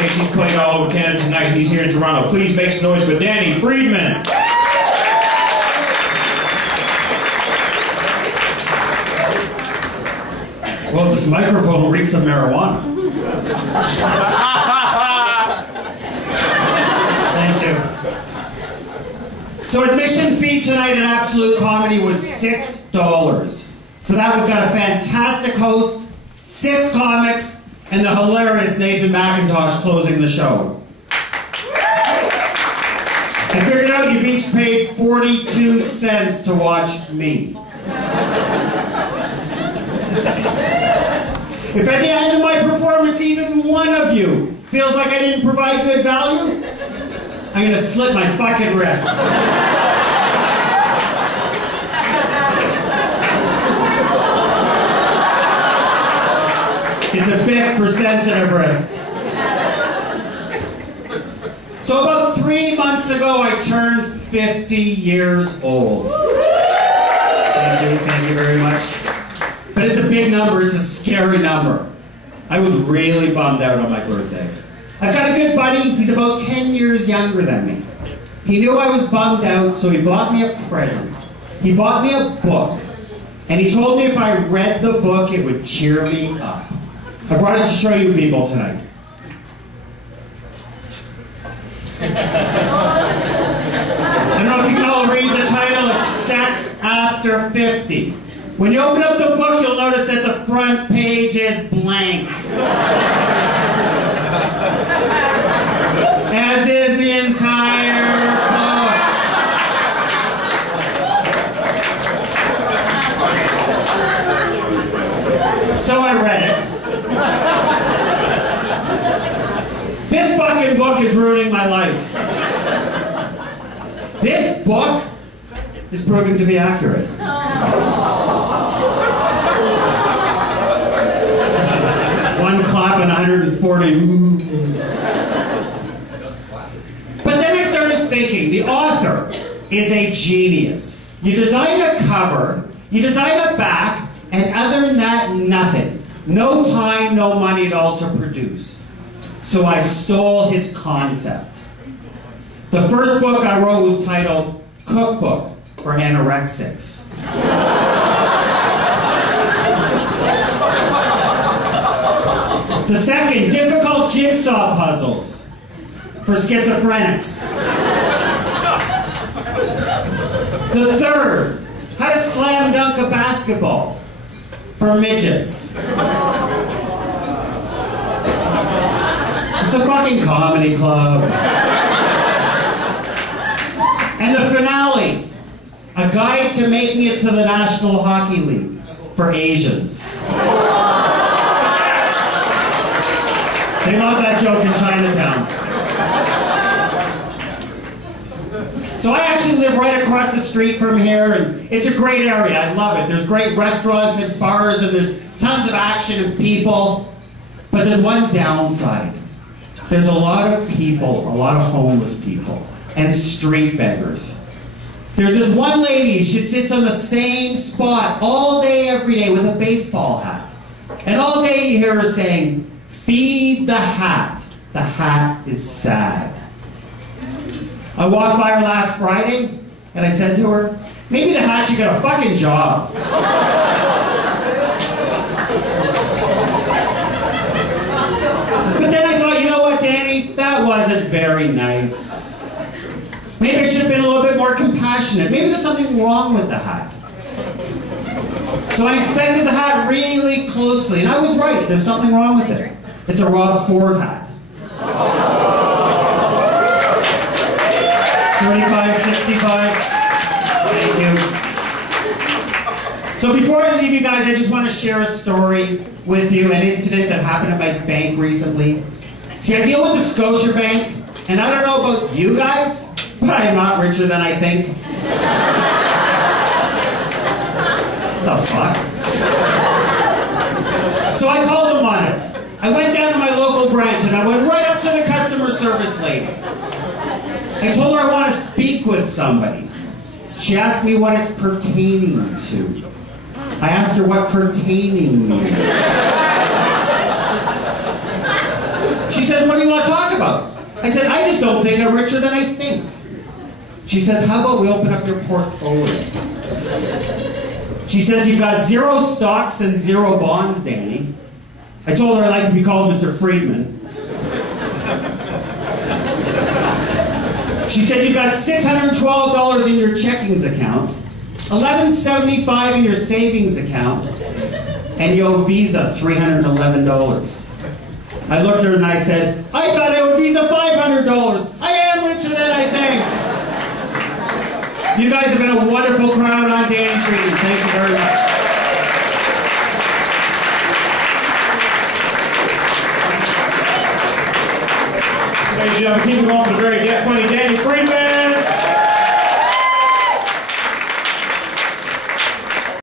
States. He's played all over Canada tonight. He's here in Toronto. Please make some noise for Danny Friedman. Well, this microphone reeks of marijuana. Thank you. So admission fee tonight at Absolute Comedy was $6. For that, we've got a fantastic host, 6 comics, and the hilarious Nathan McIntosh closing the show. I figured out you've each paid 42 cents to watch me. If at the end of my performance even one of you feels like I didn't provide good value, I'm gonna slit my fucking wrist. It's a Bic for sensitive wrists. So about 3 months ago, I turned 50 years old. Thank you very much. But it's a big number, it's a scary number. I was really bummed out on my birthday. I've got a good buddy, he's about 10 years younger than me. He knew I was bummed out, so he bought me a present. He bought me a book, and he told me if I read the book, it would cheer me up. I brought it to show you people tonight. I don't know if you can all read the title, it's Sex After 50. When you open up the book, you'll notice that the front page is blank. As is the entire book. So I read it. This fucking book is ruining my life. This book is proving to be accurate. One clap and 140. But then I started thinking, the author is a genius. You design a cover, you design a back, and other than that, nothing. No time, no money at all to produce. So I stole his concept. The first book I wrote was titled Cookbook for Anorexics. The second, Difficult Jigsaw Puzzles for Schizophrenics. The third, How to Slam Dunk a Basketball for Midgets. It's a fucking comedy club. And the finale, A Guide to Making It to the National Hockey League for Asians. They love that joke in Chinatown. So I actually live right across the street from here, and it's a great area. I love it. There's great restaurants and bars, and there's tons of action and people. But there's one downside. There's a lot of people, a lot of homeless people, and street beggars. There's this one lady, she sits on the same spot all day, every day, with a baseball hat. And all day you hear her saying, "Feed the hat. The hat is sad." I walked by her last Friday, and I said to her, "Maybe the hat should get a fucking job." But then I thought, you know what, Danny? That wasn't very nice. Maybe I should have been a little bit more compassionate. Maybe there's something wrong with the hat. So I inspected the hat really closely, and I was right. There's something wrong with it. It's a Rob Ford hat. 3565. Thank you. So before I leave you guys, I just want to share a story with you, an incident that happened at my bank recently. See, I deal with the Scotia Bank, and I don't know about you guys, but I am not richer than I think. What the fuck? So I called them on it. I went down to my local branch, and I went right up to the customer service lady. I told her I want to speak with somebody. She asked me what it's pertaining to. I asked her what pertaining means. She says, "What do you want to talk about? I said, I just don't think I'm richer than I think. She says, how about we open up your portfolio? She says, you've got 0 stocks and 0 bonds, Danny. I told her I like to be called Mr. Friedman. She said, you've got $612 in your checkings account, $11.75 in your savings account, and you owe Visa $311. I looked at her and I said, I thought I owed Visa $500. I am richer than I think. You guys have been a wonderful crowd on Danny Friedman. Thank you very much.